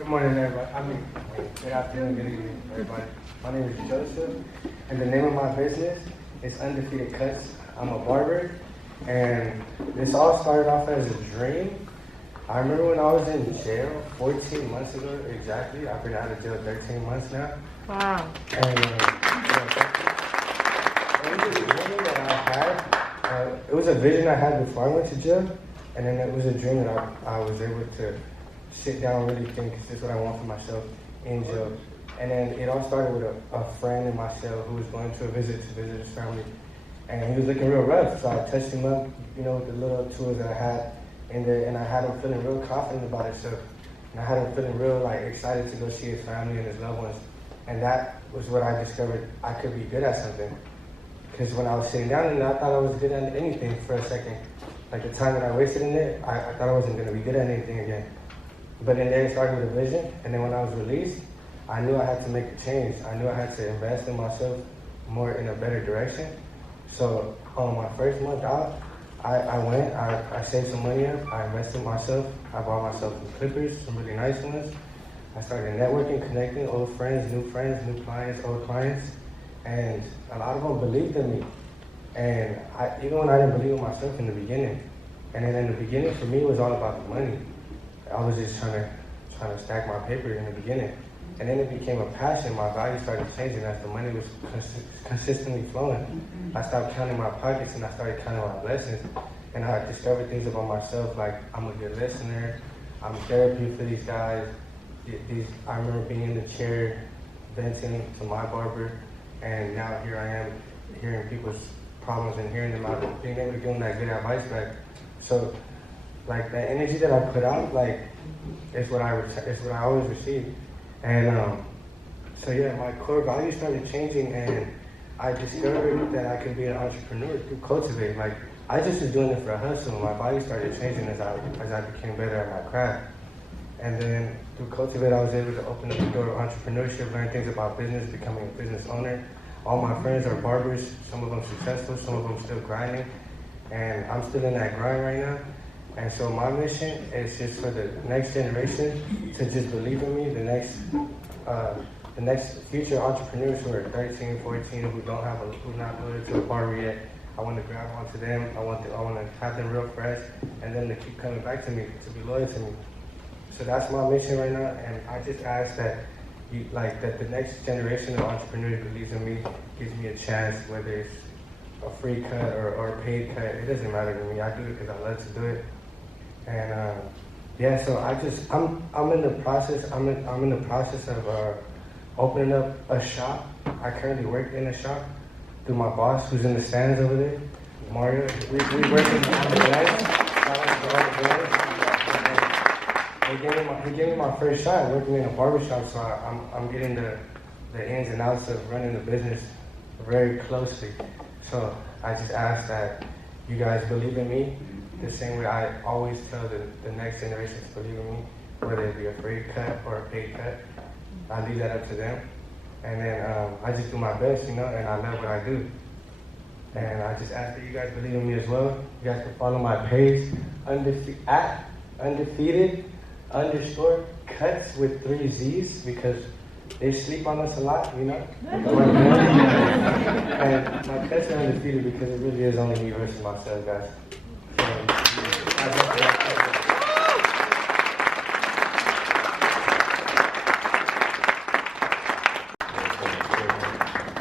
Good morning, everybody. Good afternoon, good evening, everybody. My name is Joseph, and the name of my business is Undefeated Cuts. I'm a barber, and this all started off as a dream. I remember when I was in jail 14 months ago, exactly. I've been out of jail 13 months now. Wow. And it was a vision that I had. It was a vision I had before I went to jail, and then it was a dream that I was able to sit down and really think, is this what I want for myself in jail? And then it all started with a friend in my cell who was going to visit his family. And he was looking real rough, so I touched him up, with the little tools that I had in there, and I had him feeling real confident about himself. And I had him feeling real excited to go see his family and his loved ones. And that was what I discovered I could be good at something. Because when I was sitting down in there, I thought I was good at anything for a second. Like the time that I wasted in there, I thought I wasn't going to be good at anything again. But in there, it started with a vision, and then when I was released, I knew I had to make a change. I knew I had to invest in myself more in a better direction. So on my first month out, I saved some money up, I invested in myself, I bought myself some clippers, some really nice ones. I started networking, connecting, old friends, new clients, old clients, and a lot of them believed in me. And even when I didn't believe in myself in the beginning, and then in the beginning for me it was all about the money. I was just trying to stack my paper in the beginning. And then it became a passion. My value started changing as the money was consistently flowing. I stopped counting my pockets and I started counting my blessings. And I discovered things about myself, like I'm a good listener, I'm therapy for these guys. I remember being in the chair, venting to my barber, and now here I am hearing people's problems and hearing them out and being able to give them that good advice back. So that energy that I put out, it's what I always receive. And so yeah, my core values started changing, and I discovered that I could be an entrepreneur through Cultivate. I just was doing it for a hustle. My body started changing as I became better at my craft. And then through Cultivate, I was able to open up the door of entrepreneurship, learn things about business, becoming a business owner. All my friends are barbers, some of them successful, some of them still grinding. And I'm still in that grind right now. And so my mission is just for the next generation to just believe in me, the next future entrepreneurs who are 13, 14, who's not loyal to a barber yet. I want to grab onto them. I want to have them real fresh, and then to keep coming back to me, to be loyal to me. So that's my mission right now, and I just ask that that the next generation of entrepreneurs believes in me, gives me a chance, whether it's a free cut or a paid cut. It doesn't matter to me. I do it because I love to do it. And so I'm in the process. I'm in the process of opening up a shop. I currently work in a shop through my boss, who's in the stands over there, Mario. We work in the stands. He gave me my first shot working in a barbershop, so I'm getting the ins and outs of running the business very closely. So I just ask that you guys believe in me the same way I always tell the next generation to believe in me, whether it be a free cut or a paid cut. I leave that up to them. And then I just do my best, and I love what I do. And I just ask that you guys believe in me as well. You guys can follow my page, @undefeated_cuts with 3 Z's, because they sleep on us a lot, And my cuts are undefeated because it really is only me versus myself, guys.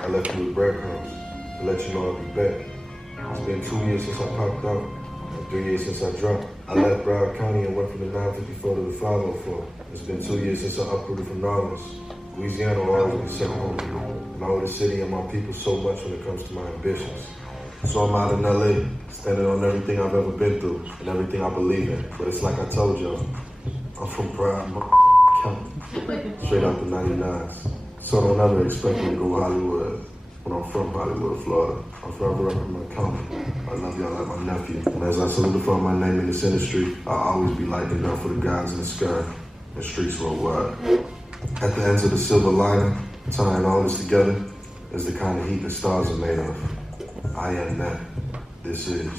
I left you with breadcrumbs to let you know I'll be back. It's been 2 years since I popped out, and 3 years since I dropped. I left Broward County and went from the 954 to the 504. It's been 2 years since I uprooted from Norris. Louisiana will always be second home. And I owe the city and my people so much when it comes to my ambitions. So I'm out in LA, standing on everything I've ever been through and everything I believe in. But it's like I told y'all, I'm from Broward County, straight out the 99s. So don't ever expect me to go Hollywood when I'm from Hollywood, Florida. I'm forever up in my county. I love y'all like my nephew. And as I solidify my name in this industry, I'll always be lighting it up for the guys in the sky and streets worldwide. At the ends of the silver lining, tying all this together, is the kind of heat the stars are made of. I am that. This is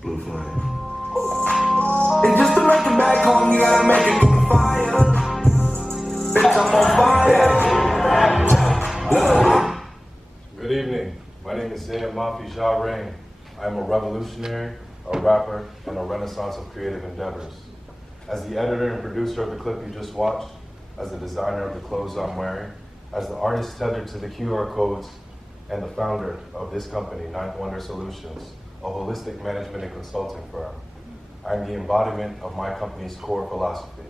Blue Flame. And just to make it back home, you gotta make it through the fire. bitch, I'm on fire. Good evening. My name is Zaya Mafi Jarrain. I am a revolutionary, a rapper, and a renaissance of creative endeavors. As the editor and producer of the clip you just watched, as the designer of the clothes I'm wearing, as the artist tethered to the QR codes, and the founder of this company, Ninth Wonder Solutions, a holistic management and consulting firm, I am the embodiment of my company's core philosophy.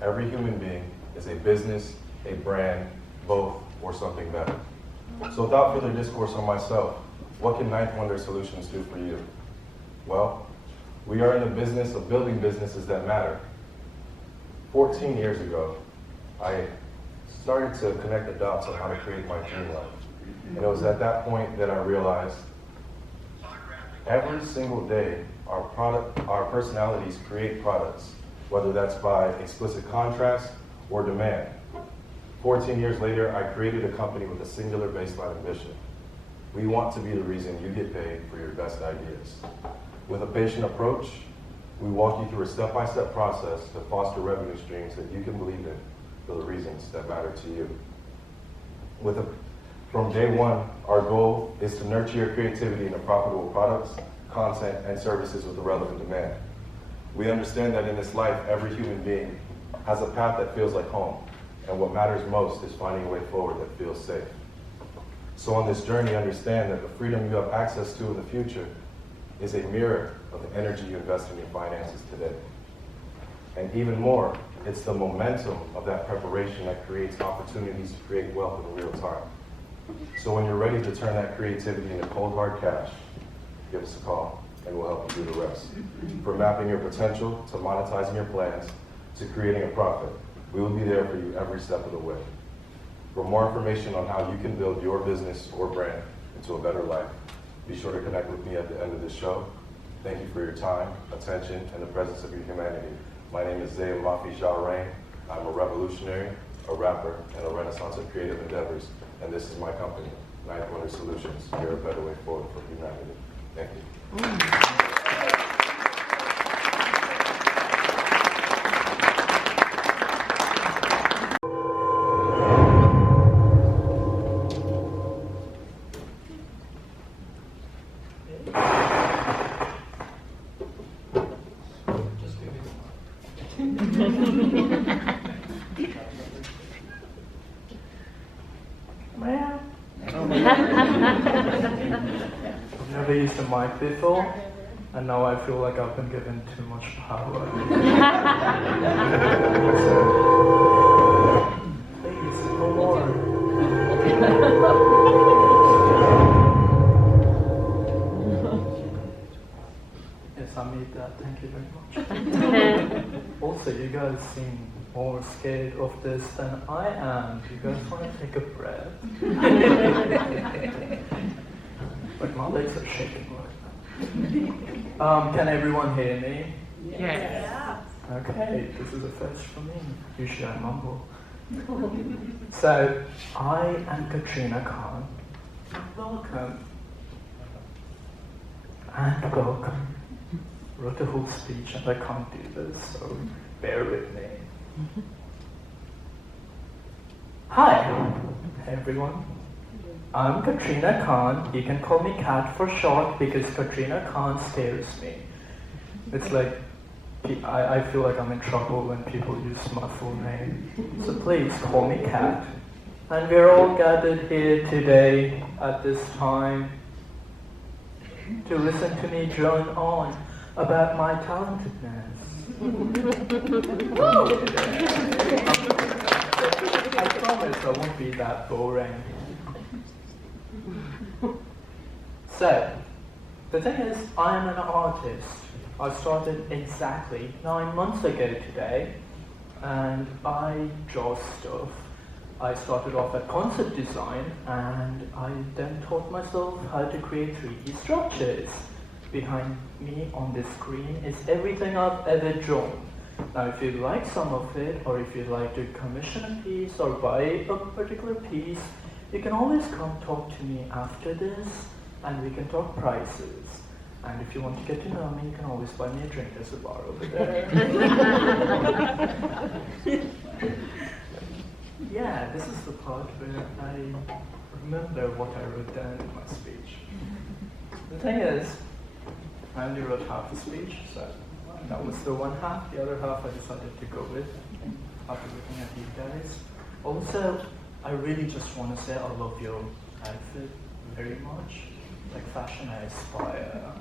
Every human being is a business, a brand, both, or something better. So without further discourse on myself, what can Ninth Wonder Solutions do for you? Well, we are in the business of building businesses that matter. 14 years ago, I started to connect the dots on how to create my dream life. And it was at that point that I realized every single day, our personalities create products, whether that's by explicit contrast or demand. 14 years later, I created a company with a singular baseline ambition. We want to be the reason you get paid for your best ideas. With a patient approach, we walk you through a step-by-step process to foster revenue streams that you can believe in for the reasons that matter to you. From day one, our goal is to nurture your creativity into profitable products, content, and services with a relevant demand. We understand that in this life, every human being has a path that feels like home, and what matters most is finding a way forward that feels safe. So on this journey, understand that the freedom you have access to in the future is a mirror of the energy you invest in your finances today. And even more, it's the momentum of that preparation that creates opportunities to create wealth in real time. So when you're ready to turn that creativity into cold hard cash, give us a call and we'll help you do the rest. From mapping your potential to monetizing your plans to creating a profit, we will be there for you every step of the way. For more information on how you can build your business or brand into a better life, be sure to connect with me at the end of this show. Thank you for your time, attention, and the presence of your humanity. My name is Zaya Mafi Jarrain. I'm a revolutionary, a rapper, and a renaissance of creative endeavors. And this is my company, Ninth Wonder Solutions. We're a better way forward for humanity. Thank you. I've never used a mic before, and now I feel like I've been given too much power. Please, no more. Yes, I need that. Thank you very much. Also, you guys seem more scared of this than I am. Do you guys want to take a breath? Like my legs are shaking right now. Can everyone hear me? Yes. Okay, this is a first for me. Usually I mumble. So, I am Katrina Khan. Welcome. And welcome. Wrote a whole speech and I can't do this, so bear with me. Hi, everyone. I'm Katrina Khan. You can call me Kat for short because Katrina Khan scares me. It's like, I feel like I'm in trouble when people use my full name. So please call me Kat. And we're all gathered here today at this time to listen to me drone on about my talentedness. I promise I won't be that boring. So, the thing is, I am an artist. I started exactly 9 months ago today, and I draw stuff. I started off at concept design, and I then taught myself how to create 3D structures. Behind me on the screen is everything I've ever drawn. Now, if you like some of it, or if you'd like to commission a piece or buy a particular piece, you can always come talk to me after this, and we can talk prices. And if you want to get to know me, you can always buy me a drink. There's a bar over there. what I wrote down in my speech. The thing is, I only wrote half a speech, so that was the one half. The other half I decided to go with after looking at you guys. Also, I really just want to say I love your outfit very much. Like fashion, I aspire.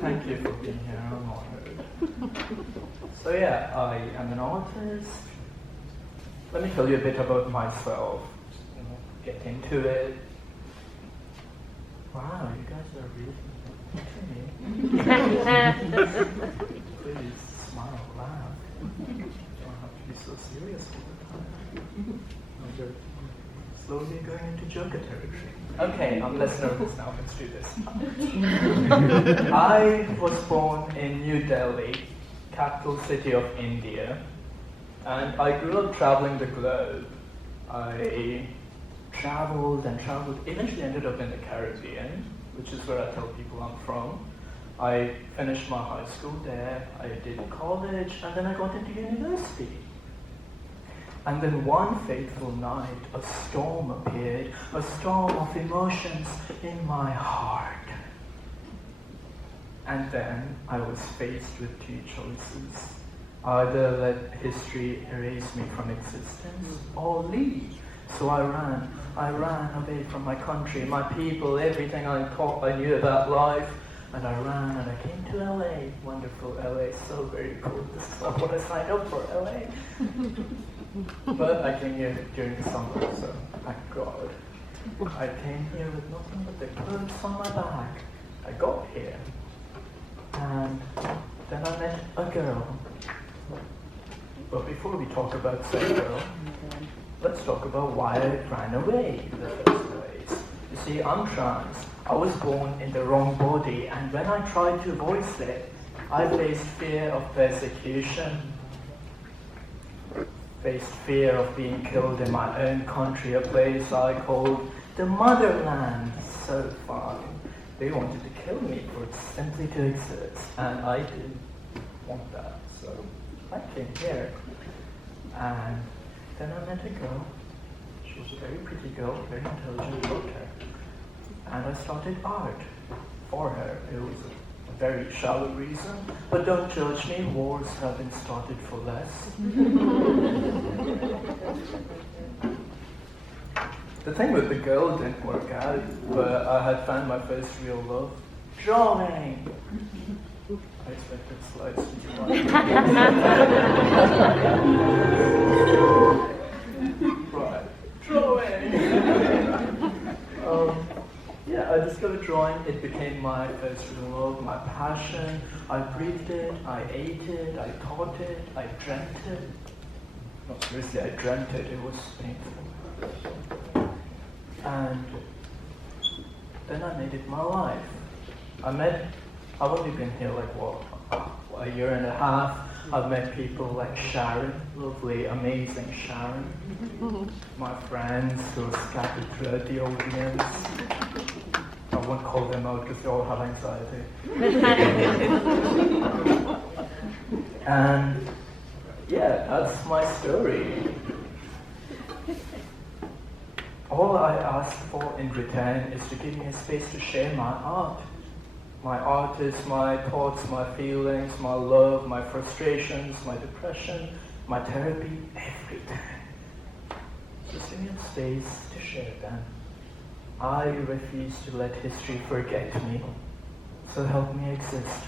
Thank you for being here, I'm honored. So yeah, I am an artist. Let me tell you a bit about myself. Get into it. Wow, you guys are really into me. Please smile, laugh. You don't have to be so serious all the time. You're slowly going into Joker territory. Okay, I'm less nervous now. Let's do this. I was born in New Delhi, capital city of India, and I grew up traveling the globe. I traveled and traveled, eventually ended up in the Caribbean, which is where I tell people I'm from. I finished my high school there, I did college, and then I got into university. And then one fateful night, a storm appeared, a storm of emotions in my heart. And then I was faced with two choices. Either let history erase me from existence, or leave. So I ran away from my country, my people, everything I thought I knew about life. And I ran and I came to LA. Wonderful LA, so very cool. This is not what I signed up for, LA. But I came here during the summer, so thank God. I came here with nothing but the clothes on my back. I got here, and then I met a girl. But before we talk about said girl, let's talk about why I ran away in the first place. You see, I'm trans. I was born in the wrong body, and when I tried to voice it, I faced fear of persecution, faced fear of being killed in my own country, a place I called the motherland. So fun. They wanted to kill me for simply to exist, and I didn't want that, so I came here. And then I met a girl. She was a very pretty girl, very intelligent, loved her. And I started art for her. It was a very shallow reason, but don't judge me, wars have been started for less. The thing with the girl didn't work out, but I had found my first real love, drawing. I expected slides to be right, drawing. Yeah, I discovered drawing. It became my first real love, my passion. I breathed it, I ate it, I taught it, I dreamt it. No, seriously, I dreamt it. It was painful. And then I made it my life. I've only been here like, a year and a half. I've met people like Sharon, lovely, amazing Sharon. My friends who are scattered throughout the audience. I won't call them out because they all have anxiety. And yeah, that's my story. All I ask for in return is to give me a space to share my art. My art is my thoughts, my feelings, my love, my frustrations, my depression, my therapy, everything. Just give me a space to share them. I refuse to let history forget me, so help me exist.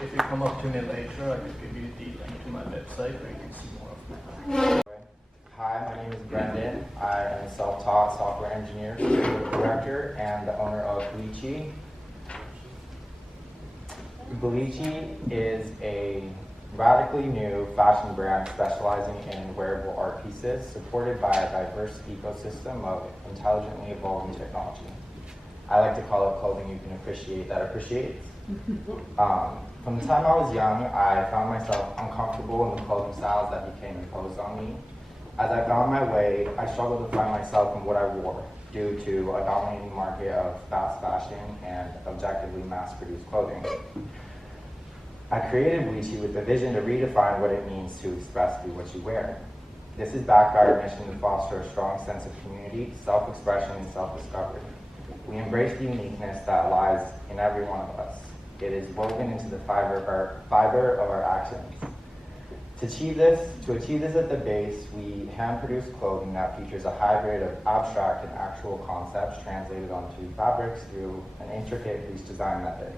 If you come up to me later, I could give you the link to my website where you can see more of me. Hi, my name is Brendan. I am a self-taught software engineer, director, and the owner of Bleachy. Bleachy is a radically new fashion brand specializing in wearable art pieces, supported by a diverse ecosystem of intelligently evolving technology. I like to call it clothing you can appreciate that appreciates. From the time I was young, I found myself uncomfortable in the clothing styles that became imposed on me. As I found my way, I struggled to find myself in what I wore due to a dominating market of fast fashion and objectively mass-produced clothing. I created Bleachy with the vision to redefine what it means to express through what you wear. This is backed by our mission to foster a strong sense of community, self-expression, and self-discovery. We embrace the uniqueness that lies in every one of us. It is woven into the fiber of our actions. To achieve this at the base, we hand-produce clothing that features a hybrid of abstract and actual concepts translated onto fabrics through an intricate bleach design method.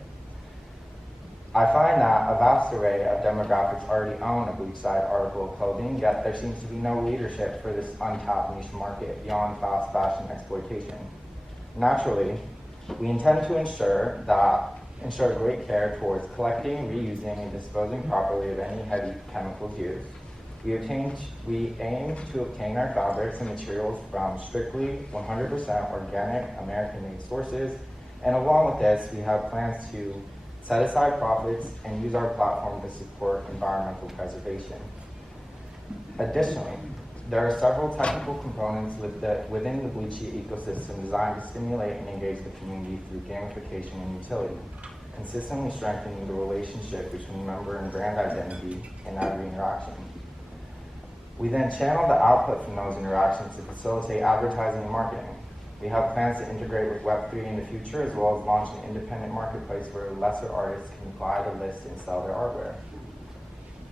I find that a vast array of demographics already own a bleach-side article of clothing, yet there seems to be no leadership for this untapped niche market beyond fast fashion exploitation. Naturally, we intend to ensure great care towards collecting, reusing, and disposing properly of any heavy chemicals used. We aim to obtain our fabrics and materials from strictly 100% organic, American-made sources, and along with this, we have plans to set aside profits and use our platform to support environmental preservation. Additionally, there are several technical components within the Bleachy ecosystem designed to stimulate and engage the community through gamification and utility, consistently strengthening the relationship between member and brand identity in every interaction. We then channel the output from those interactions to facilitate advertising and marketing. We have plans to integrate with Web3 in the future, as well as launch an independent marketplace where lesser artists can buy the list and sell their artwork.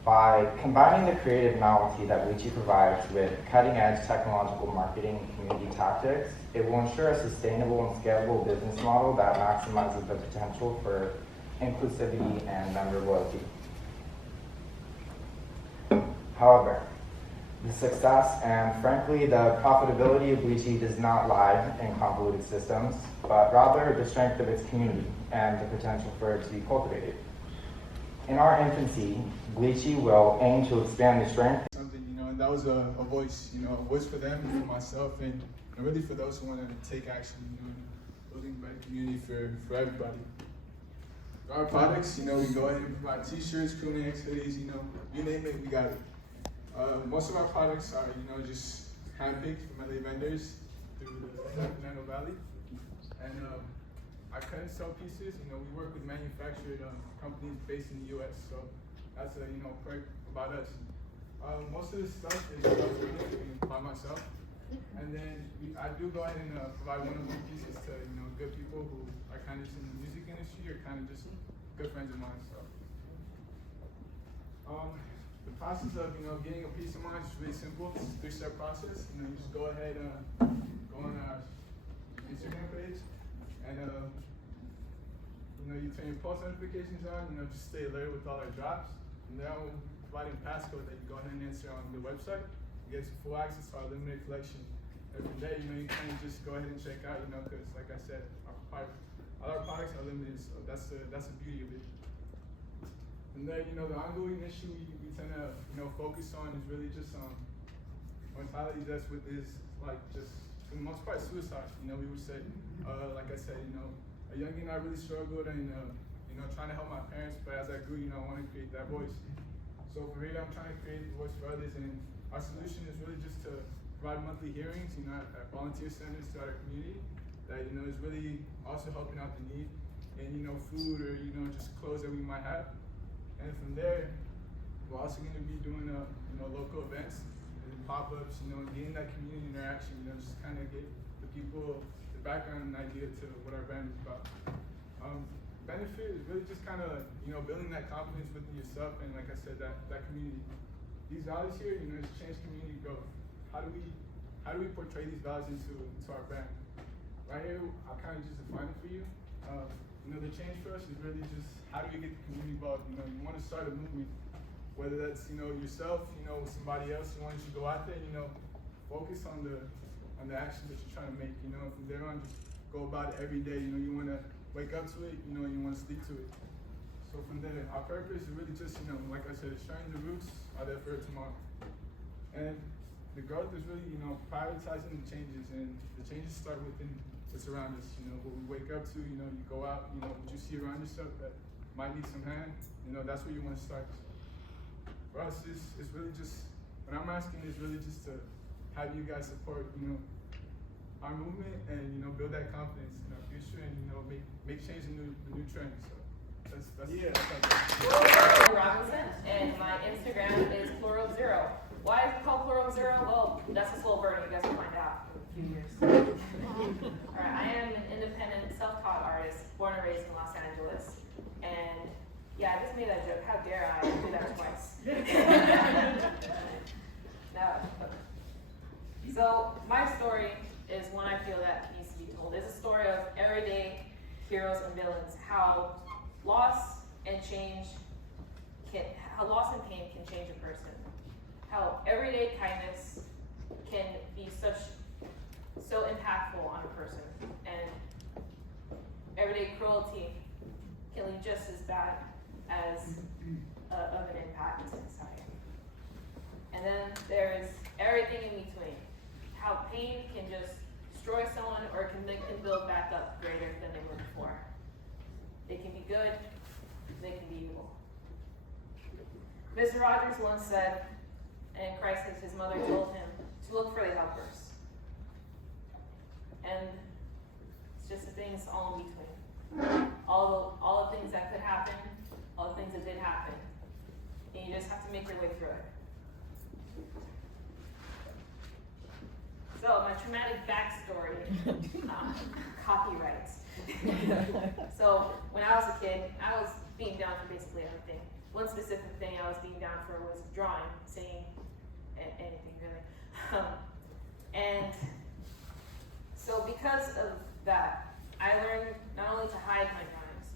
By combining the creative novelty that Bleachy provides with cutting-edge technological marketing and community tactics, it will ensure a sustainable and scalable business model that maximizes the potential for inclusivity and member loyalty. However, the success and, frankly, the profitability of Bleachy does not lie in convoluted systems, but rather the strength of its community and the potential for it to be cultivated. In our infancy, Bleachy will aim to expand the strength. Something, and that was a voice, a voice for them, for myself, and really for those who want to take action, and building a better community for everybody. For our products, we go ahead and provide t-shirts, crew necks, hoodies, you name it, we got it. Most of our products are, just handpicked from LA vendors through the Sacramento Valley. And our cut and sew pieces, we work with manufactured companies based in the US, so that's a, perk about us. Most of this stuff is by myself. And then I do go ahead and provide one-on-one pieces to, good people who are kind of just in the music industry or kind of just good friends of mine, so. The process of getting a piece of mine is really simple. It's a three-step process. You just go ahead and go on our Instagram page, and you turn your post notifications on. Just stay alert with all our drops. And then we'll provide a passcode that you go ahead and enter on the website. You get full access to our limited collection. Every day, you can just go ahead and check out. Because like I said, all our products are limited, so that's the beauty of it. And then, the ongoing issue we tend to, focus on is really just mortality deaths with this, like, just, for the most part, suicide. We would say, like I said, a youngin' I really struggled and, trying to help my parents, but as I grew, I want to create that voice. So for me, I'm trying to create a voice for others, and our solution is really just to provide monthly hearings, at volunteer centers throughout our community, that, is really also helping out the need, and, food or, just clothes that we might have. And from there, we're also going to be doing, local events and pop-ups, getting that community interaction, just kind of get the people the background and idea to what our brand is about. Benefit is really just kind of, building that confidence within yourself and, like I said, that community. These values here, is change community growth. How do we portray these values into our brand? Right here, I'll kind of just define it for you. The change for us is really just how do we get the community involved? You want to start a movement, whether that's yourself, with somebody else. You want to go out there, focus on the actions that you're trying to make. From there on, just go about it every day. You want to wake up to it. You want to sleep to it. So from there, our purpose is really just like I said, ensuring the roots are there for tomorrow. And the growth is really prioritizing the changes, and the changes start within what's around us, what we wake up to, you go out, what you see around yourself that might need some hand, that's where you want to start. For us, it's really just, what I'm asking is really just to have you guys support, our movement and, build that confidence in our future and, make change in the new trends. So Robinson, and my Instagram is plural0. Why is it called plural0? Well, that's a slow burn. You guys will find out in a few years. All right, I am an independent, self-taught artist, born and raised in Los Angeles, and yeah, I just made that joke. How dare I do that twice? No. So my story is one I feel that needs to be told. It's a story of everyday heroes and villains, how loss and change how loss and pain can change a person. How everyday kindness can be so impactful on a person, and everyday cruelty can leave just as bad as of an impact to society. And then there is everything in between. How pain can just destroy someone, or it can make them build back up greater than they were before. They can be good, they can be evil. Mr. Rogers once said, and Christ, as his mother told him, to look for the helpers. And it's just the things all in between. All the things that could happen, all the things that did happen. And you just have to make your way through it. So my traumatic backstory, copyright. So when I was a kid, I was beaten down for basically everything. One specific thing I was beaten down for was drawing, singing, anything really. And so because of that, I learned not only to hide my drawings,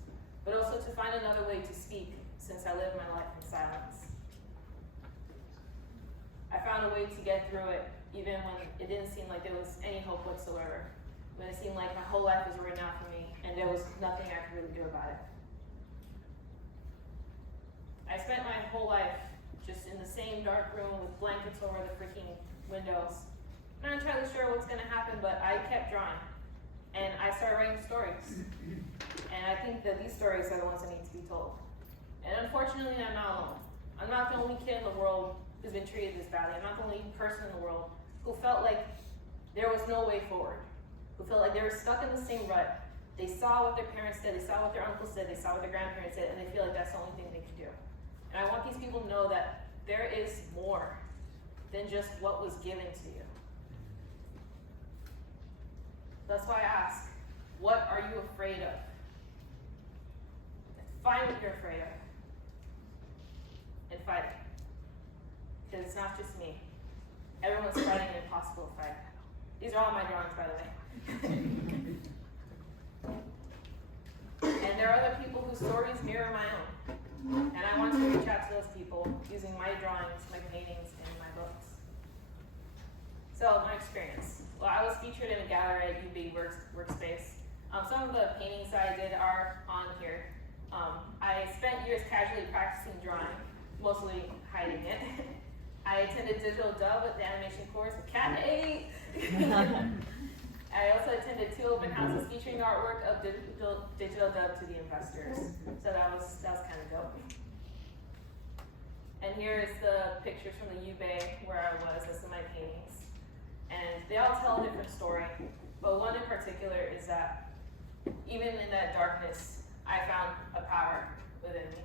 but also to find another way to speak, since I lived my life in silence. I found a way to get through it, even when it didn't seem like there was any hope whatsoever. When it seemed like my whole life was written out for me, and there was nothing I could really do about it. I spent my whole life just in the same dark room with blankets over the freaking windows. I'm not entirely sure what's gonna happen, but I kept drawing. And I started writing stories. And I think that these stories are the ones that need to be told. And unfortunately, I'm not alone. I'm not the only kid in the world who's been treated this badly. I'm not the only person in the world who felt like there was no way forward, who felt like they were stuck in the same rut. They saw what their parents did, they saw what their uncles did, they saw what their grandparents did, and they feel like that's the only thing they could do. And I want these people to know that there is more than just what was given to you. That's why I ask, what are you afraid of? Find what you're afraid of and fight it. Because it's not just me. Everyone's fighting an impossible fight. These are all my drawings, by the way. And there are other people whose stories mirror my own. And I want to reach out to those people using my drawings, my paintings, and my books. So, my experience. Well, I was featured in a gallery at UB Workspace. Some of the paintings I did are on here. I spent years casually practicing drawing, mostly hiding it. I attended Digital Dub with the animation course with Cat 8. I also attended 2 open houses featuring artwork of Digital Dub to the investors. So that was kind of dope. And here is the pictures from the U-Bay where I was. This are my paintings. And they all tell a different story. But one in particular is that even in that darkness, I found a power within me.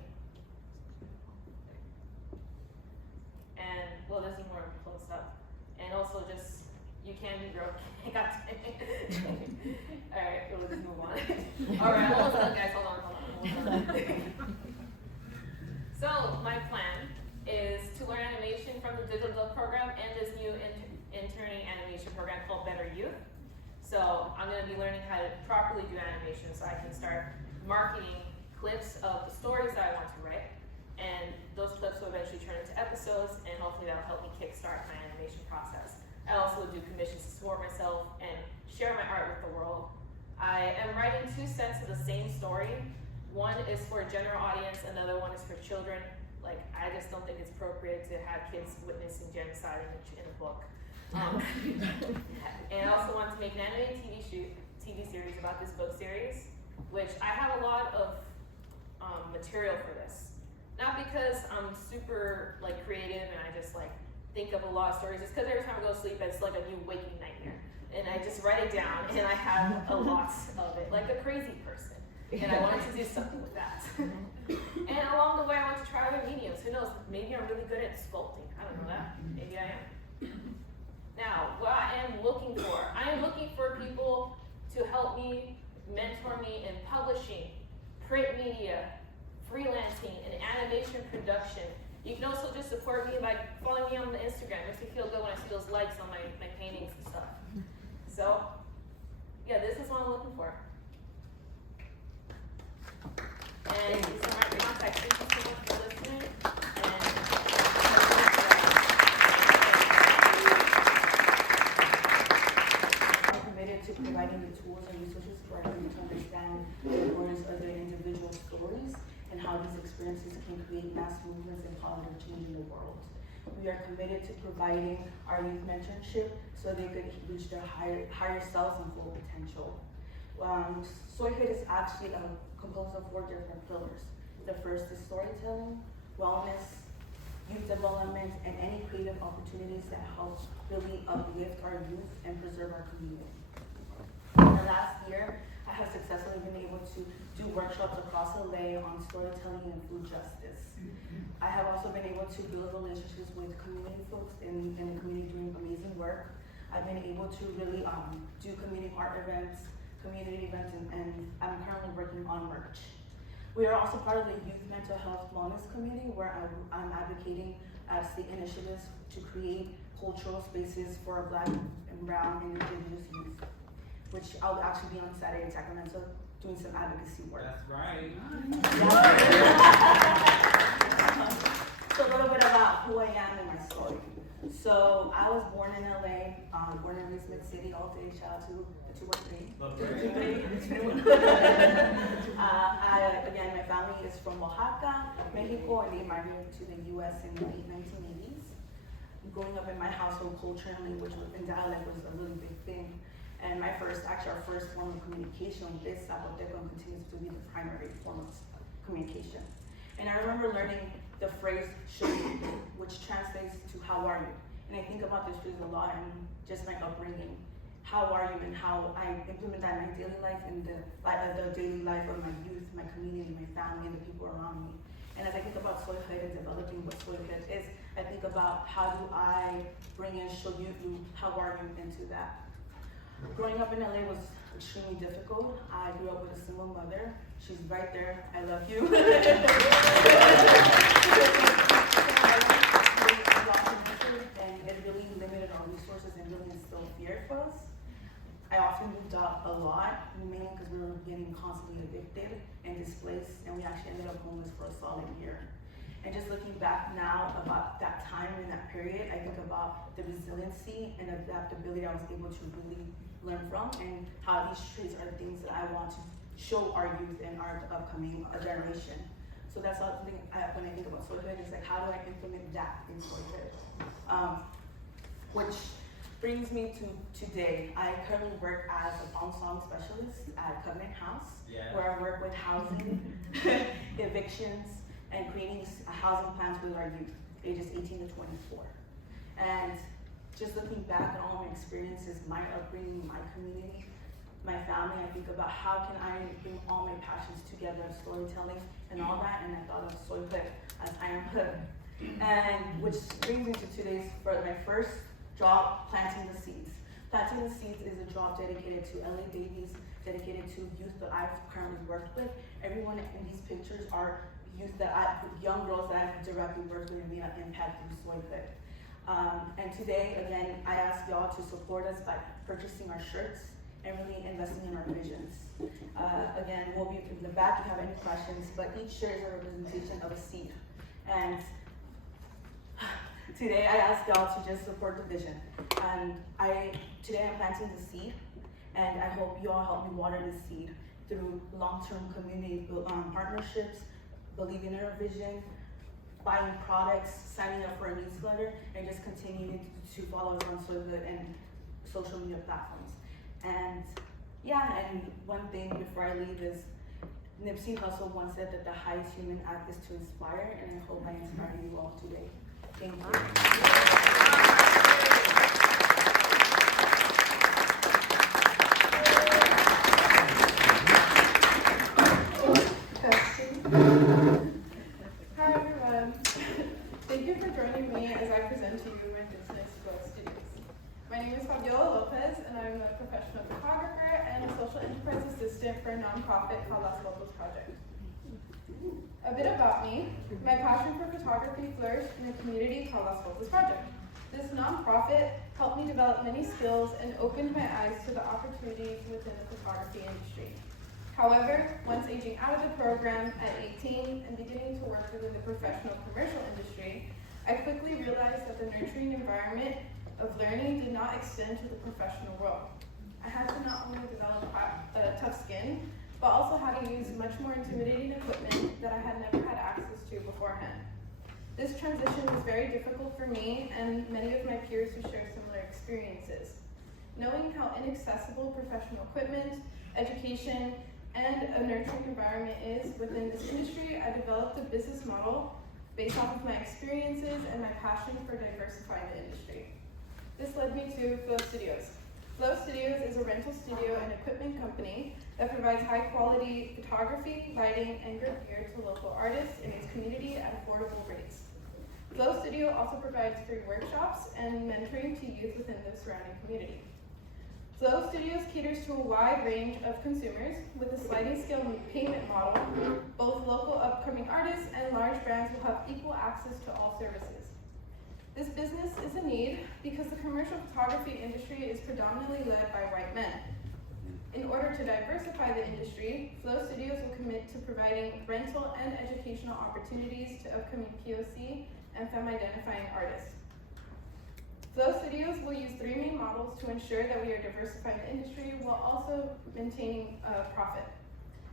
And, well, this is more close up. And also just, you can be broken. Alright, we'll just move on. Alright, almost done, guys. Hold on. So, my plan is to learn animation from the Digital Dub program and this new interning animation program called Better Youth. So, I'm going to be learning how to properly do animation so I can start marketing clips of the stories that I want to write. And those clips will eventually turn into episodes, and hopefully that'll help me kickstart my animation process. I also do commissions to support myself and share my art with the world. I am writing 2 sets of the same story. One is for a general audience, another one is for children. Like, I just don't think it's appropriate to have kids witnessing genocide in a book. And I also want to make an animated TV series about this book series, which I have a lot of material for this. Not because I'm super creative and I just think of a lot of stories. It's because every time I go to sleep, it's like a new waking nightmare. And I just write it down and I have a lot of it, like a crazy person. And I wanted to do something with that. And along the way, I went to try other mediums. Who knows? Maybe I'm really good at sculpting. I don't know that. Maybe I am. Now, what I am looking for, I am looking for people to help me, mentor me in publishing, print media, freelancing, and animation production. You can also just support me by following me on the Instagram. It makes me feel good when I see those likes on my paintings and stuff. So, yeah, this is what I'm looking for. And these are my contacts. Thank you so much for listening. I'm committed to providing the tools and resources for our youth to understand the importance of their individual stories and how these experiences can create mass movements and positive change in the world. We are committed to providing our youth mentorship so they could reach their higher selves and full potential. Soyhood is actually composed of 4 different pillars. The first is storytelling, wellness, youth development, and any creative opportunities that help really uplift our youth and preserve our community. In the last year, I have successfully been able to do workshops across LA on storytelling and food justice. I have also been able to build relationships with community folks in the community doing amazing work. I've been able to really do community art events, community events, and I'm currently working on merch. We are also part of the Youth Mental Health Wellness Committee, where I'm advocating state initiatives to create cultural spaces for Black and Brown and Indigenous youth, which I'll actually be on Saturday in Sacramento doing some advocacy work. That's right. So a little bit about who I am and my story. So I was born in LA, born in Elizabeth City, all day, shout out to the 213. Again, my family is from Oaxaca, Mexico, and they migrated to the US in the late 1980s. Growing up in my household, culture and language and dialect was a really big thing. And our first form of communication is Zapoteco and continues to be the primary form of communication. And I remember learning the phrase, "show you," which translates to "how are you?" And I think about this phrase a lot and just my upbringing. How are you, and how I implement that in my daily life and the daily life of my youth, my community, my family, and the people around me. And as I think about Soyhood and developing what Soyhood is, I think about how do I bring in show you, how are you into that. Growing up in LA was extremely difficult. I grew up with a single mother. She's right there. I love you. And it really limited our resources and really instilled fear for us. I often moved out a lot, mainly because we were getting constantly evicted and displaced, and we actually ended up homeless for a solid year. And just looking back now about that time in that period, I think about the resiliency and adaptability I was able to really learn from, and how these traits are things that I want to show our youth and our upcoming generation. So that's something when I think about Soyhood, it's like, how do I implement that in Soyhood? Which brings me to today. I currently work as a Palm Song specialist at Covenant House, where I work with housing, evictions, and creating housing plans with our youth, ages 18 to 24. And just looking back at all my experiences, my upbringing, my community, my family, I think about how can I bring all my passions together, storytelling and all that, and I thought of Soyhood as Iron Hood. And which brings me to today's, for my first job, Planting the Seeds. Planting the Seeds is a job dedicated to LA babies, dedicated to youth that I've currently worked with. Everyone in these pictures are young girls that I've directly worked with and made an impact through Soyhood. And today, again, I ask y'all to support us by purchasing our shirts and really investing in our visions. Again, we'll be in the back if you have any questions, but each shirt is a representation of a seed. And today I ask y'all to just support the vision. And today I'm planting the seed, and I hope you all help me water the seed through long-term community partnerships, believing in our vision, buying products, signing up for a newsletter, and just continuing to follow us on Soyhood and social media platforms. And yeah, and one thing before I leave is Nipsey Hussle once said that the highest human act is to inspire, and I hope I inspire you all today. Thank you. enterprise assistant for a nonprofit called Las Locos Project. A bit about me. My passion for photography flourished in a community called Las Locos Project. This nonprofit helped me develop many skills and opened my eyes to the opportunities within the photography industry. However, once aging out of the program at 18 and beginning to work within the professional commercial industry, I quickly realized that the nurturing environment of learning did not extend to the professional world. I had to not only develop tough skin, but also how to use much more intimidating equipment that I had never had access to beforehand. This transition was very difficult for me and many of my peers who share similar experiences. Knowing how inaccessible professional equipment, education, and a nurturing environment is within this industry, I developed a business model based off of my experiences and my passion for diversifying the industry. This led me to Flow Studios. Flow Studios is a rental studio and equipment company that provides high quality photography, lighting, and good gear to local artists in its community at affordable rates. Flow Studio also provides free workshops and mentoring to youth within the surrounding community. Flow Studios caters to a wide range of consumers with a sliding scale payment model. Both local upcoming artists and large brands will have equal access to all services. This business is a need because the commercial photography industry is predominantly led by white men. In order to diversify the industry, Flow Studios will commit to providing rental and educational opportunities to upcoming POC and femme-identifying artists. Flow Studios will use 3 main models to ensure that we are diversifying the industry while also maintaining profit.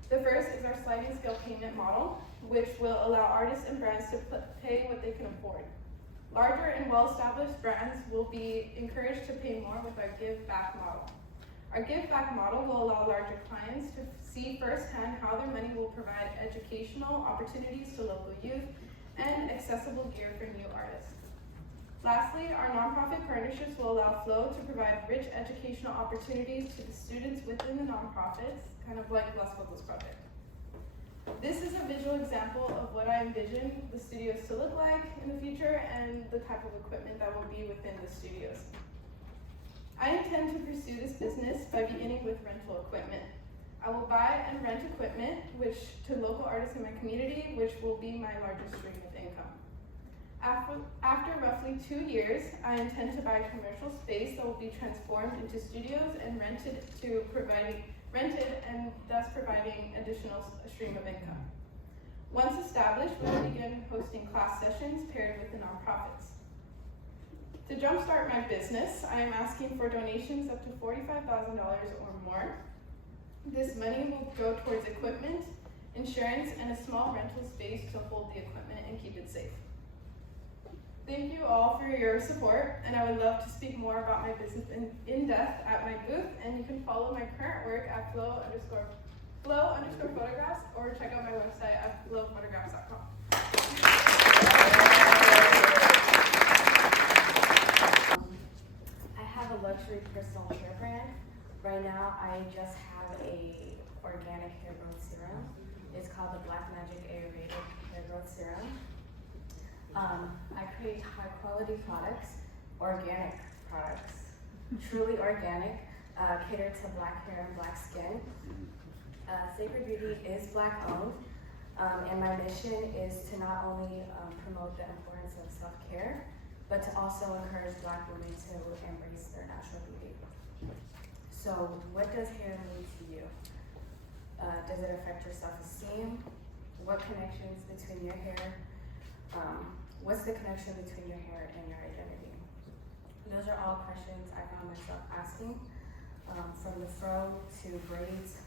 The first is our sliding scale payment model, which will allow artists and brands to pay what they can afford. Larger and well-established brands will be encouraged to pay more with our give back model. Our give back model will allow larger clients to see firsthand how their money will provide educational opportunities to local youth and accessible gear for new artists. Lastly, our nonprofit partnerships will allow Flow to provide rich educational opportunities to the students within the nonprofits, kind of like Las Locos Project. This is a visual example of what I envision the studios to look like in the future and the type of equipment that will be within the studios. I intend to pursue this business by beginning with rental equipment. I will buy and rent equipment to local artists in my community, which will be my largest stream of income. After roughly 2 years, I intend to buy a commercial space that will be transformed into studios and rented and thus providing additional stream of income. Once established, we will begin hosting class sessions paired with the nonprofits. To jumpstart my business, I am asking for donations up to $45,000 or more. This money will go towards equipment, insurance, and a small rental space to hold the equipment and keep it safe. Thank you all for your support, and I would love to speak more about my business in depth at my booth, and you can follow my current work at flow_photographs or check out my website at flowphotographs.com. I have a luxury personal care brand. Right now, I just have a organic hair growth serum. It's called the Black Magic Ayurvedic Hair Growth Serum. I create high quality products, organic products, truly organic, cater to black hair and black skin. Sacred Beauty is black owned, and my mission is to not only promote the importance of self-care, but to also encourage black women to embrace their natural beauty. So what does hair mean to you? Does it affect your self-esteem? What connections between your hair? What's the connection between your hair and your identity? Those are all questions I found myself asking, from the fro to braids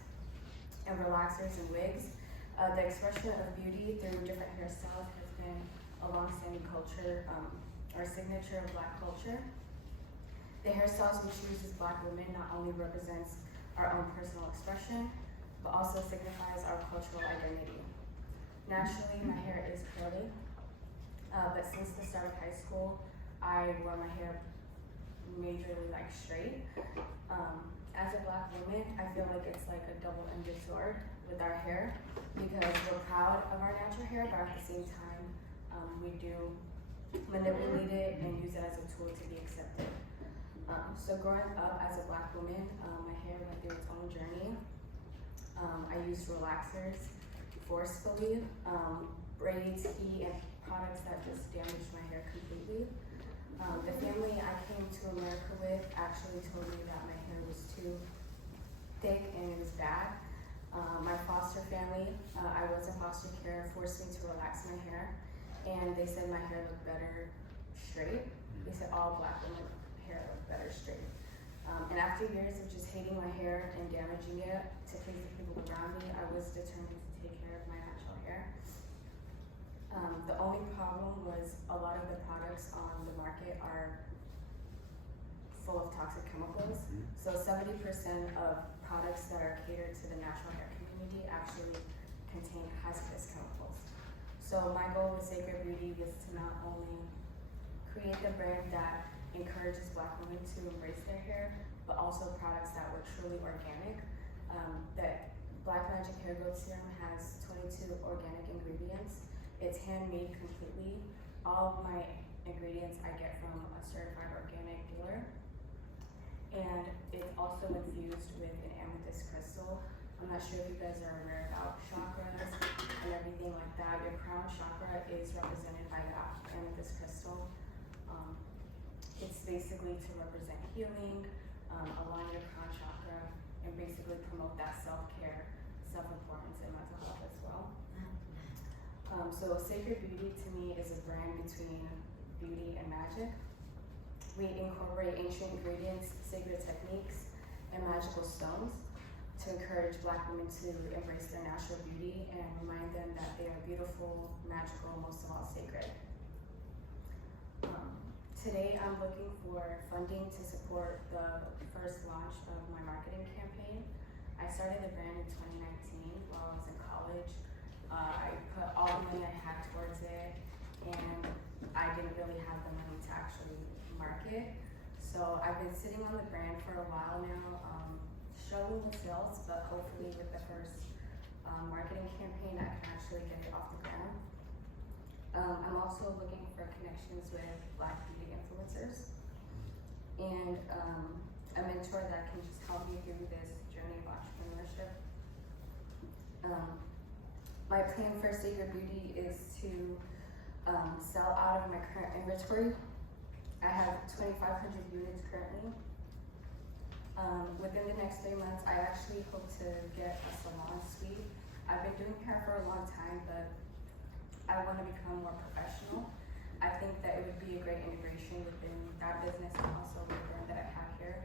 and relaxers and wigs. The expression of beauty through different hairstyles has been a long-standing culture, or signature of black culture. The hairstyles we choose as black women not only represents our own personal expression, but also signifies our cultural identity. Naturally, my hair is curly. But since the start of high school, I wore my hair majorly straight. As a black woman, I feel like it's like a double-edged sword with our hair, because we're proud of our natural hair, but at the same time, we do manipulate it and use it as a tool to be accepted. So growing up as a black woman, my hair went through its own journey. used relaxers forcefully, braids, heat, and products that just damaged my hair completely. The family I came to America with actually told me that my hair was too thick and it was bad. My foster family, I was in foster care, forced me to relax my hair, and they said my hair looked better straight. They said all black women hair looked better straight. And after years of just hating my hair and damaging it to please the people around me, I was determined to take care of my natural hair. The only problem was a lot of the products on the market are full of toxic chemicals. So 70% of products that are catered to the natural hair community actually contain hazardous chemicals. So my goal with Sacred Beauty was to not only create the brand that encourages Black women to embrace their hair, but also products that were truly organic. That Black Magic Hair Growth Serum has 22 organic ingredients. It's handmade completely. All of my ingredients I get from a certified organic dealer. And it's also infused with an amethyst crystal. I'm not sure if you guys are aware about chakras and everything like that. Your crown chakra is represented by that amethyst crystal. It's basically to represent healing, align your crown chakra, and basically promote that self-care, self-importance, and mental health as well. So Sacred Beauty to me is a brand between beauty and magic. We incorporate ancient ingredients, sacred techniques, and magical stones to encourage Black women to embrace their natural beauty and remind them that they are beautiful, magical, most of all sacred. Today I'm looking for funding to support the first launch of my marketing campaign. I started the brand in 2019 while I was in college. I put all the money I had towards it, and I didn't really have the money to actually market. So I've been sitting on the brand for a while now, struggling with sales, but hopefully with the first marketing campaign I can actually get it off the ground. I'm also looking for connections with Black beauty influencers and a mentor that can just help me through this journey of entrepreneurship. My plan for Sacred Beauty is to sell out of my current inventory. I have 2,500 units currently. Within the next 3 months, I actually hope to get a salon suite. I've been doing hair for a long time, but I want to become more professional. I think that it would be a great integration within that business and also the brand that I have here.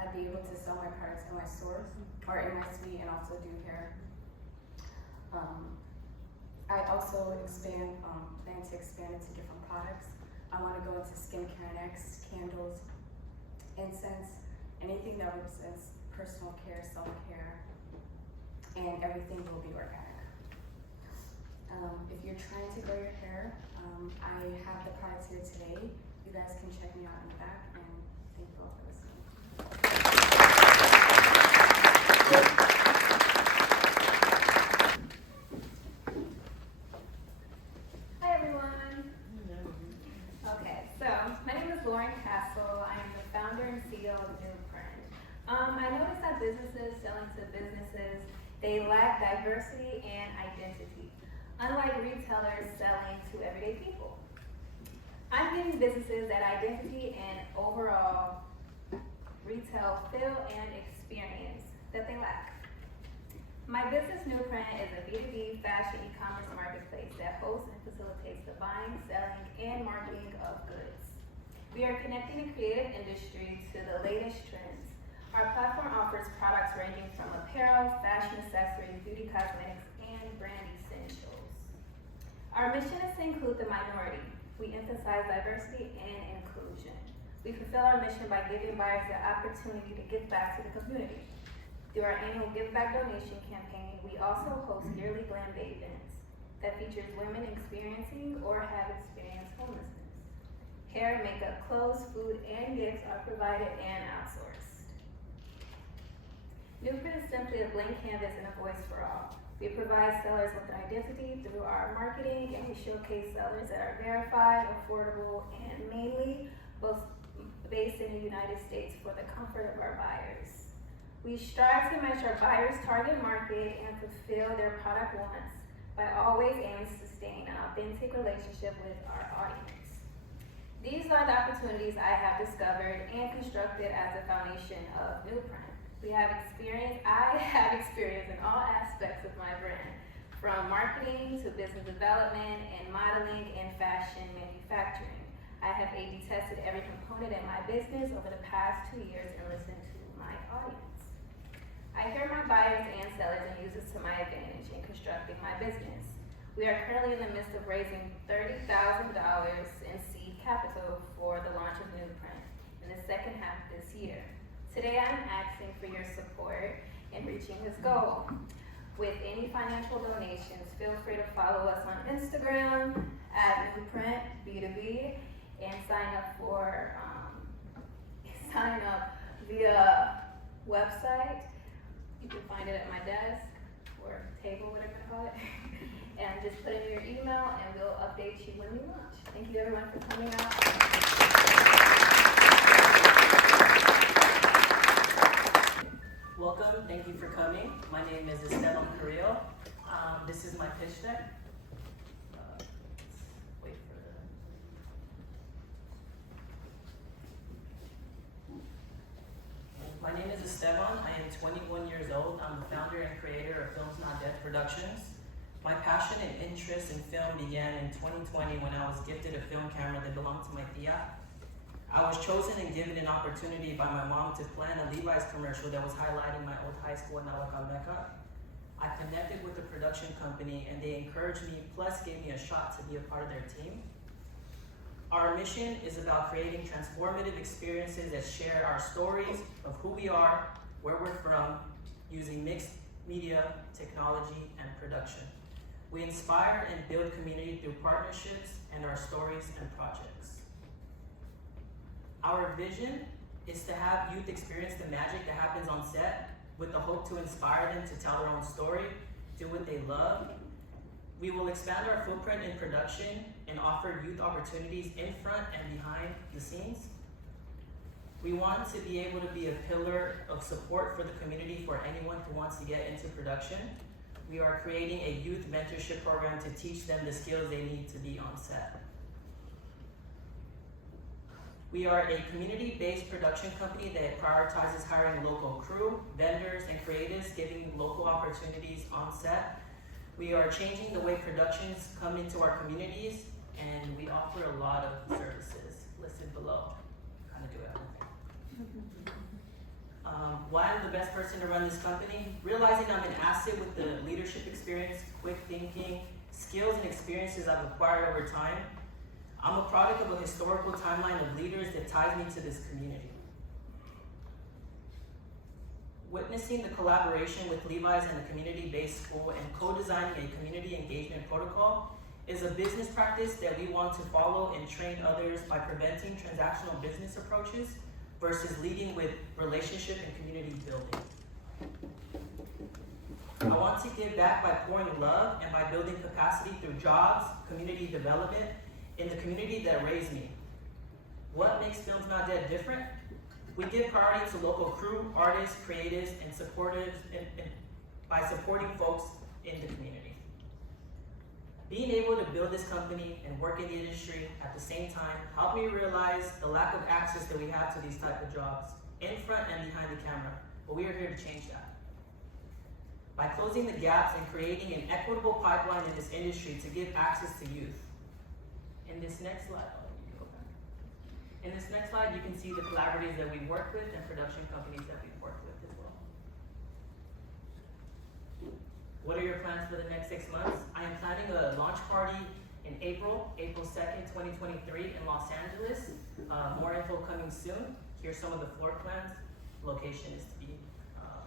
I'd be able to sell my products in my stores or in my suite and also do hair. I also plan to expand into different products. I want to go into skincare next, candles, incense, anything that represents personal care, self-care, and everything will be organic. If you're trying to grow your hair, I have the products here today. You guys can check me out in the back, and thank you all for listening. Hi everyone. Okay, so my name is Lauren Castle. I am the founder and CEO of Newprint. I noticed that businesses selling to businesses, they lack diversity and identity, unlike retailers selling to everyday people. I'm giving businesses that identity and overall retail feel and experience that they lack. My business, Newprint, is a B2B fashion e-commerce marketplace that hosts and facilitates the buying, selling, and marketing of goods. We are connecting the creative industry to the latest trends. Our platform offers products ranging from apparel, fashion accessories, beauty cosmetics, and brand essentials. Our mission is to include the minority. We emphasize diversity and inclusion. We fulfill our mission by giving buyers the opportunity to give back to the community. Through our annual Give Back donation campaign, we also host yearly Glam Day events that features women experiencing or have experienced homelessness. Hair, makeup, clothes, food, and gifts are provided and outsourced. Newprint is simply a blank canvas and a voice for all. We provide sellers with an identity through our marketing, and we showcase sellers that are verified, affordable, and mainly both based in the United States for the comfort of our buyers. We strive to match our buyers' target market and fulfill their product wants by always aiming to sustain an authentic relationship with our audience. These are the opportunities I have discovered and constructed as the foundation of Newprint. I have experience in all aspects of my brand, from marketing to business development and modeling and fashion manufacturing. I have A/B tested every component in my business over the past 2 years and listened to my audience. I hear my buyers and sellers and use this to my advantage in constructing my business. We are currently in the midst of raising $30,000 in seed capital for the launch of Newprint in the second half of this year. Today I'm asking for your support in reaching this goal. With any financial donations, feel free to follow us on Instagram at Newprint B2B and sign up via website. You can find it at my desk or table, whatever you call it. And just put in your email and we'll update you when we launch. Thank you everyone for coming out. Welcome, thank you for coming. My name is Esteban Carrillo. This is my pitch deck. Wait for the... My name is Esteban. I am 21 years old. I'm the founder and creator of Films Not Dead Productions. My passion and interest in film began in 2020 when I was gifted a film camera that belonged to my tia. I was chosen and given an opportunity by my mom to plan a Levi's commercial that was highlighting my old high school in Nahuacalmeca. I connected with the production company and they encouraged me, plus gave me a shot to be a part of their team. Our mission is about creating transformative experiences that share our stories of who we are, where we're from, using mixed media, technology, and production. We inspire and build community through partnerships and our stories and projects. Our vision is to have youth experience the magic that happens on set with the hope to inspire them to tell their own story, do what they love. We will expand our footprint in production and offer youth opportunities in front and behind the scenes. We want to be able to be a pillar of support for the community for anyone who wants to get into production. We are creating a youth mentorship program to teach them the skills they need to be on set. We are a community-based production company that prioritizes hiring local crew, vendors, and creatives, giving local opportunities on set. We are changing the way productions come into our communities, and we offer a lot of services listed below. Kind of do everything. Why I'm the best person to run this company? Realizing I'm an asset with the leadership experience, quick thinking, skills and experiences I've acquired over time. I'm a product of a historical timeline of leaders that ties me to this community. Witnessing the collaboration with Levi's and the community-based school and co-designing a community engagement protocol is a business practice that we want to follow and train others by preventing transactional business approaches versus leading with relationship and community building. I want to give back by pouring love and by building capacity through jobs, community development, in the community that raised me. What makes Films Not Dead different? We give priority to local crew, artists, creatives, and supporters by supporting folks in the community. Being able to build this company and work in the industry at the same time helped me realize the lack of access that we have to these type of jobs, in front and behind the camera, but we are here to change that. By closing the gaps and creating an equitable pipeline in this industry to give access to youth. In this next slide, you can see the collaborators that we've worked with and production companies that we've worked with as well. What are your plans for the next 6 months? I am planning a launch party in April 2nd, 2023 in Los Angeles. More info coming soon. Here's some of the floor plans. Location is to be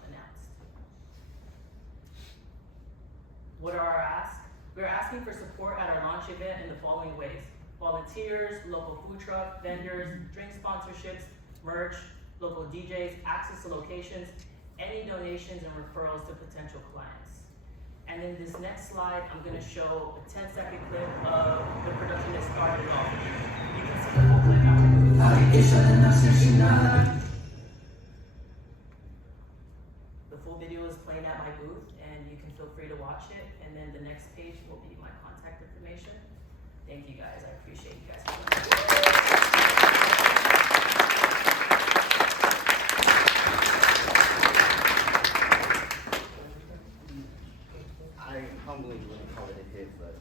announced. What are our asks? We're asking for support at our launch event in the following ways. Volunteers, local food truck, vendors, drink sponsorships, merch, local DJs, access to locations, any donations and referrals to potential clients. And in this next slide, I'm gonna show a 10-second clip of the production that started off. You can see the whole clip after. The full video is playing at my booth, and you can feel free to watch it. And then the next page will be my contact information. Thank you guys. I appreciate you guys. I humbly wouldn't call it a hit, but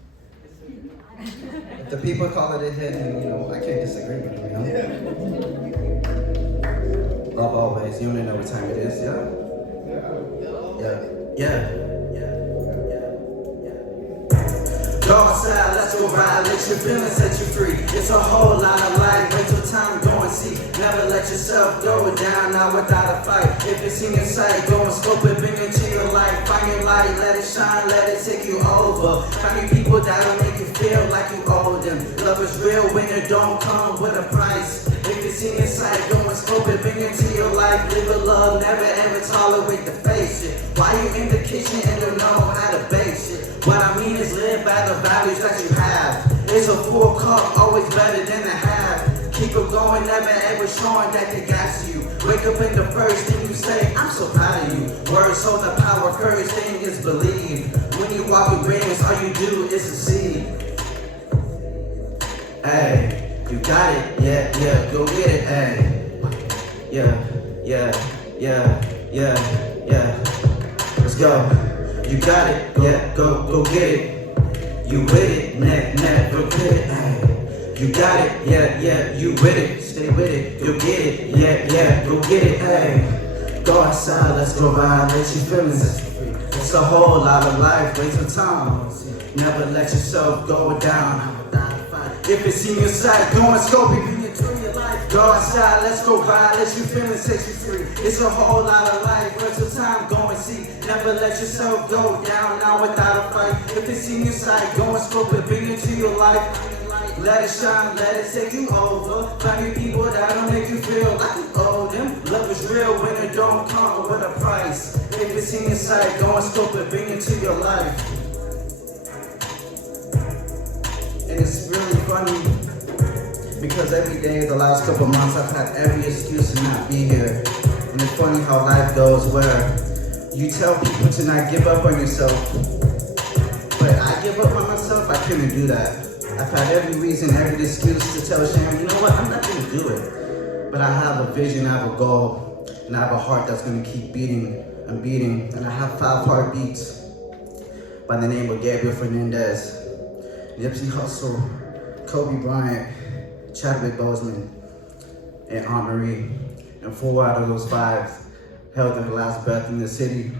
if the people call it a hit, then I can't disagree with them. Love always. You don't know what time it is, yeah. Go outside, let's go ride, let your feelings set you free. It's a whole lot of life, wait till time, go and see. Never let yourself go down, not without a fight. If it's in your sight, go and scope it, bring it to your life. Find your light, let it shine, let it take you over. Find your people that'll make you feel like you owe them. Love is real when it don't come with a price. If it's in your sight, go and scope it, bring it to your life. Live with love, never ever tolerate the fake shit. Why you in the kitchen and don't know how to bake shit? What I mean is live by the values that you have. It's a full cup, always better than a half. Keep it going, never ever showing that they got you. Wake up in the first thing you say, I'm so proud of you. Words hold the power, courage thing is believe. When you walk with greatness, all you do is succeed. Hey. You got it, yeah, go get it, ayy. Yeah. Let's go. You got it, yeah, go get it. You with it, neck, go get it, ayy. You got it, yeah, you with it. Stay with it, go get it, yeah, go get it, ayy. Go outside, let's go ride, let your feelings set you free. It's a whole lot of life, waste of time. Never let yourself go down. If it's in your sight, go and scope it, bring it to your life. Go outside, let's go ride, let your feelings set you free. It's a whole lot of life, where's the time, go and see. Never let yourself go down, now without a fight. If it's in your sight, go and scope it, bring it to your life. Let it shine, let it take you over. Find your people that'll make you feel like you owe them. Love is real when it don't come with a price. If it's in your sight, go and scope it, bring it to your life. And it's really funny because every day the last couple months I've had every excuse to not be here. And it's funny how life goes where you tell people to not give up on yourself. But I give up on myself, I couldn't do that. I've had every reason, every excuse to tell Sharon, you know what, I'm not gonna do it. But I have a vision, I have a goal, and I have a heart that's gonna keep beating and beating. And I have 5 heartbeats by the name of Gabriel Fernandez, Nipsey Hussle, Kobe Bryant, Chadwick Boseman, and Aunt Marie. And 4 out of those 5 held their last breath in the city.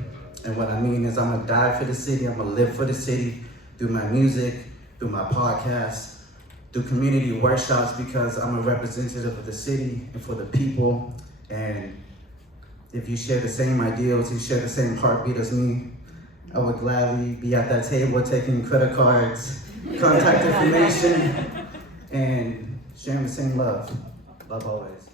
And what I mean is I'm gonna die for the city, I'm gonna live for the city, through my music, through my podcast, through community workshops, because I'm a representative of the city and for the people. And if you share the same ideals, you share the same heartbeat as me, I would gladly be at that table taking credit cards, contact information, and sharing the same love. Love always.